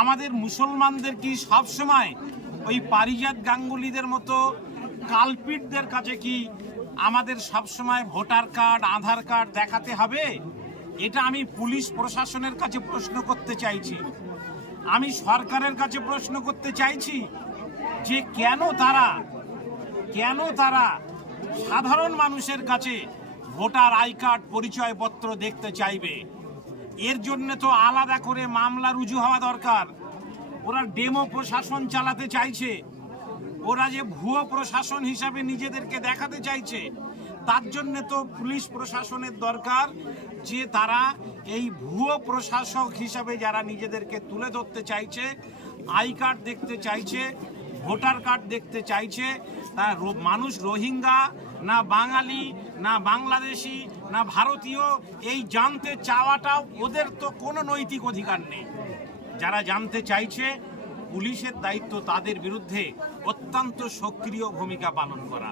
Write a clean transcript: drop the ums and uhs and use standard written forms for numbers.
আমাদের মুসলমানদের কি সবসময় ওই পারিজাত গাঙ্গুলিদের মতো কালপিটদের কাছে কি আমাদের সবসময় ভোটার কার্ড, আধার কার্ড দেখাতে হবে? এটা আমি পুলিশ প্রশাসনের কাছে প্রশ্ন করতে চাইছি, আমি সরকারের কাছে প্রশ্ন করতে চাইছি যে কেন তারা সাধারণ মানুষের কাছে ভোটার আই কার্ড, পরিচয়পত্র দেখতে চাইবে? এর জন্য তো আলাদা করে মামলা রুজু হওয়া দরকার। ওরা ডেমো প্রশাসন চালাতে চাইছে, ওরা যে ভুয়ো প্রশাসন হিসাবে নিজেদেরকে দেখাতে চাইছে, তার জন্য তো পুলিশ প্রশাসনের দরকার যে তারা এই ভুয়ো প্রশাসক হিসাবে যারা নিজেদেরকে তুলে ধরতে চাইছে, আই কার্ড দেখতে চাইছে, ভোটার কার্ড দেখতে চাইছে, তা মানুষ রোহিঙ্গা না বাঙালি না বাংলাদেশি না ভারতীয়, এই জানতে চাওয়াটাও ওদের তো কোনো নৈতিক অধিকার নেই। যারা জানতে চাইছে, পুলিশের দায়িত্ব তাদের বিরুদ্ধে অত্যন্ত সক্রিয় ভূমিকা পালন করা।